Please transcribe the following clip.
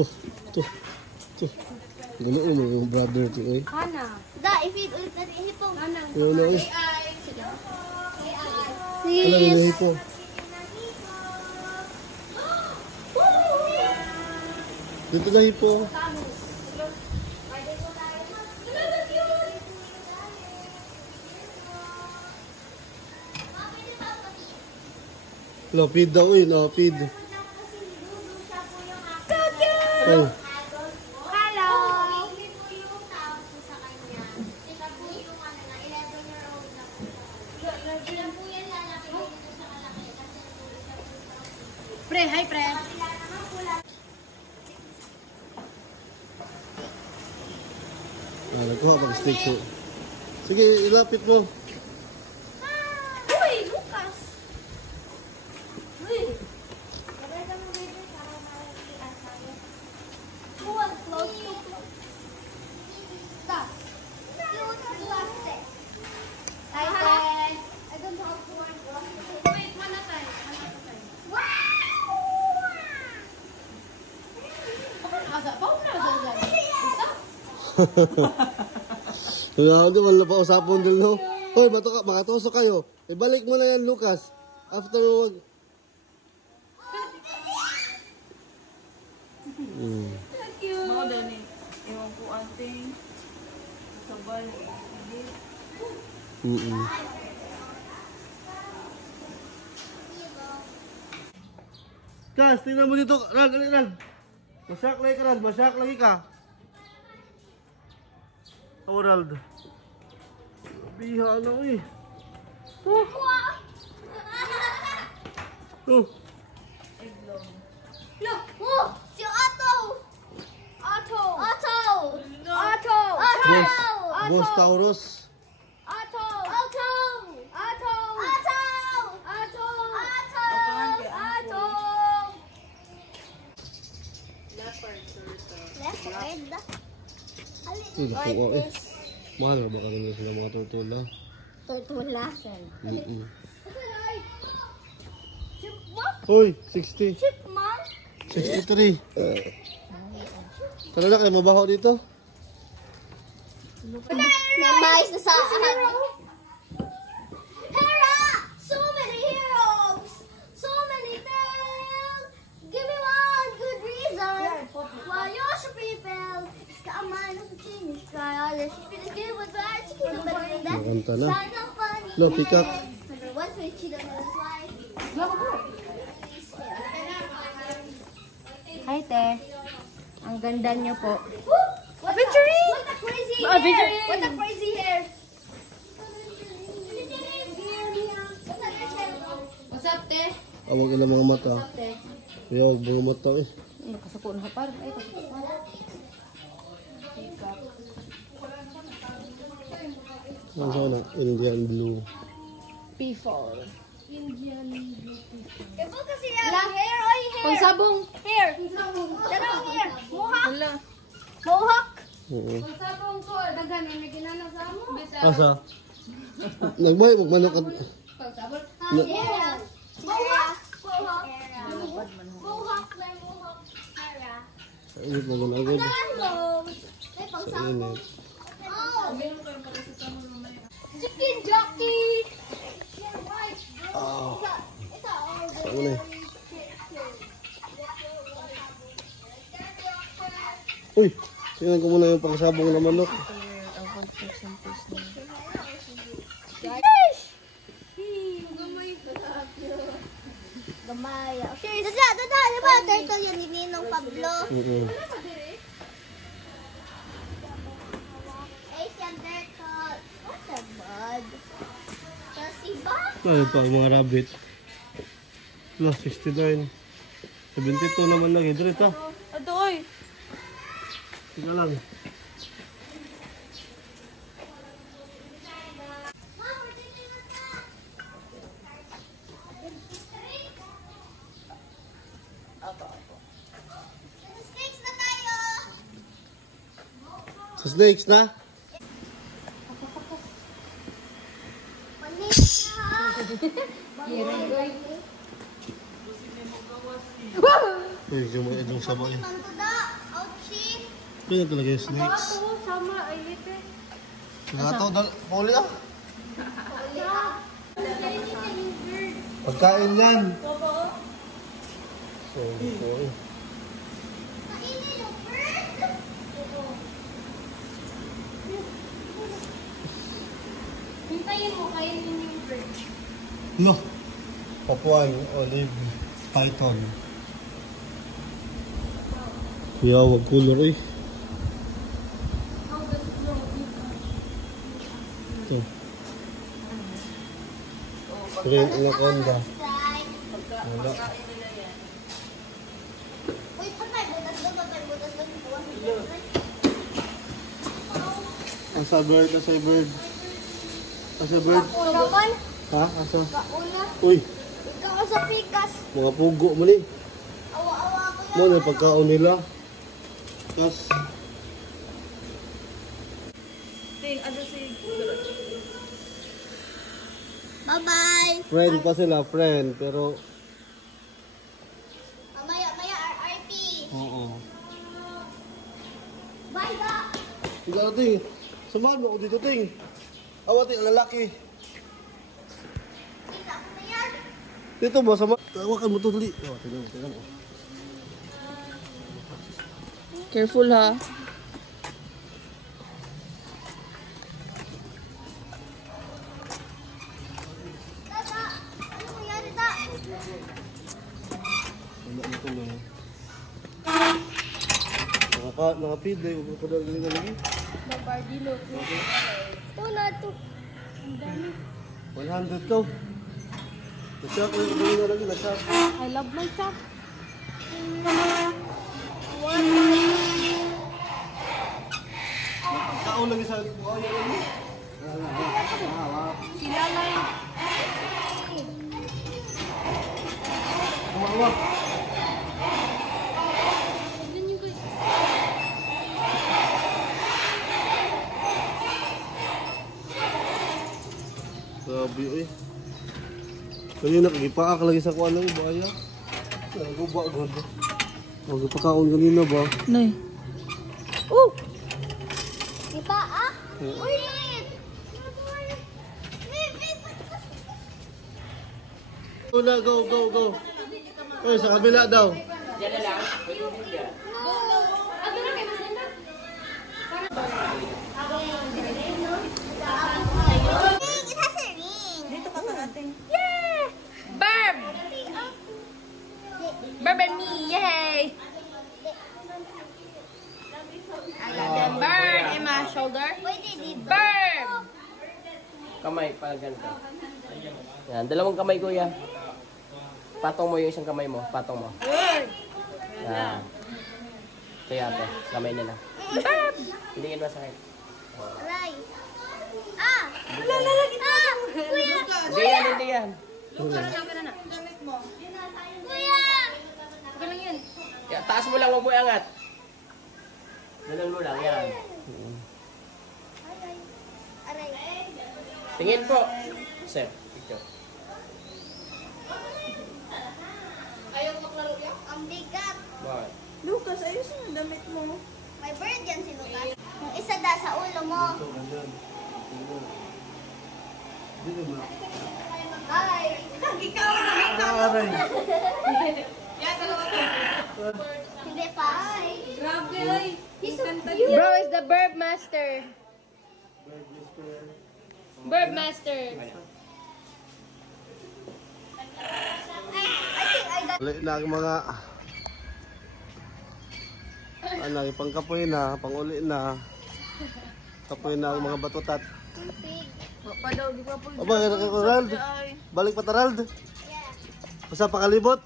To. Ganoon mo brother to eh. Hana. Da, i-feed ulit natin yung hipong. Hana. Sige. Wala na hipo. Dito na hipo. No, feed daw eh. No, feed. Oh. Pre, hi pre. Nagkuha ka ng stick. Sige, ilapit mo. Uy, Lucas. Uy. Hindi wala pa usapon din no. Hoy, makatusok kayo. Ibalik mo na yan, Lucas. After wag. Thank you. Mga dani. Ewan ko ating sabay. Kas, tingnan mo dito. Rag. Masyak lagi ka, Rag. Masyak lagi ka. Orald. Biha na eh. Oh. Look, oh, si Otto. Ghost Taurus. Nakuha eh. Mahal ba kami sila mga turtula? Turtulasan. Hoy, 60. Chipmunk. 63. Tara na kayo, mabaho dito. Mais na sa Hera! So many heroes! So many things! Give me one good reason why you should prevail. It's got a mind of a genius. Try all this. It's good with that. It's good with that. Makanta na. Shine up funny. Lo, peacock. What's with you don't know why? Hi, te. Ang ganda niyo po. What the crazy hair? What the crazy hair? What's up, te? Awag ilang mga mata. Te. Kaya huwag mga mata eh. Kasako na ka parang. Ay, kasako na. Ano sa na? Indian blue. P4. Ito kasi yung hair. Oy, hair. Pangsabong. Hair. Darang hair. Mohawk. Wala. Mohawk. Oo. Pangsabong ko. Dagan na ginana sa mo. Asa? Nagbahay, magmanok ka. Pangsabong. Hair. Mohawk. Mohawk. Mohawk. Mohawk. Hair. Sa init na gano'n agad. Ay, pangsabong. Chicken jockey. Sa una eh. Uy, tingnan ko muna yung pangsabong na manok. Gamay. Okay, dada, di ba? Ito yan ni Ninong Pablo. Asian turtle. What a bud. Kasi ba? Ano pa yung mga rabbit? Wala, 69. 72 naman lagi. Dito ha. Adoy! Tika lang. Snakes na tayo! Sa snakes na? Manis na! Uy, yung mga idong sabay. Mantuda! Kaya talaga yung snakes. Sama, ay ite. Gato, puli ah. Pagkain yan. Sorry. Hintayin mo, kainin yung bird. No. Papuan, olive, python. Yawag color eh. Ito. Green anaconda. Wala. Uy, patay, butas doon. Asa bird. Roman, Ha? Asa? kauna. Uy, Ikaw ka sa pikas. mga pugo mali. Awa-awa ko Ano yung pagkaon nila? Tapos, Ting, ano si... Bye-bye. friend pa sila, friend. Pero, Maya, RRP. oo. Bye, da. Ikaw na ting. Samahan mo ako dito ting. Awating ang lalaki. Kita ko na yan. Dito ba sama? Tawakan mo to dali. Oh, tingnan mo. Careful ha. Tata, ano nangyari, ta? Wala na ito lang. Nakapid na yung kadal galing lagi. Babardilo. Ito na, ito. 100 to. Nasyak na yung galing lagi. Nasyak. I love my chop. Kaon lagi sa buhay lagi. Sila lang. Kawawa. Grabe eh. Kanina kagipaak lagi sa kuan lagi buaya. Naguba gud. Magpakaon kanina ba? Nay. Ipa, ah? Oo. Uy, wait. Una, go. Oy, sa kabila daw. It has a ring. Dito ka ka ating. Burb! Burb and me, yay! I got the bird in my shoulder. Wait, they did. Burb! Kamay, pa ganito. Yan, dalawang kamay kuya. Patong mo yung isang kamay mo, patong mo. Yan. Kaya ate, kamay nila. Hindi yun masakit. Aray. Ah! Ah! Kuya! Hindi yan. Kuya! Galing yun. Ya, taas mo lang, huwag mo iangat. Ganun mo lang, yan. Aray. Tingin po. Sir, picture. Ang bigat. Bakit? Lucas, ayusin ang damit mo. May bird yan si Lucas. Yung isa da sa ulo mo. Dito na. Ay! Aray. Hindi pa. Ay! Grabe ay. He's so cute. Bro is the burb master. Burb master. I think I got... Ulit na ang mga pangkapoy na, panguli na. Kapoy na ang mga batutat. Pig. Pa daw, di pa po. Aba, Rald. Balik pa ta, Rald. Basta pakalibot.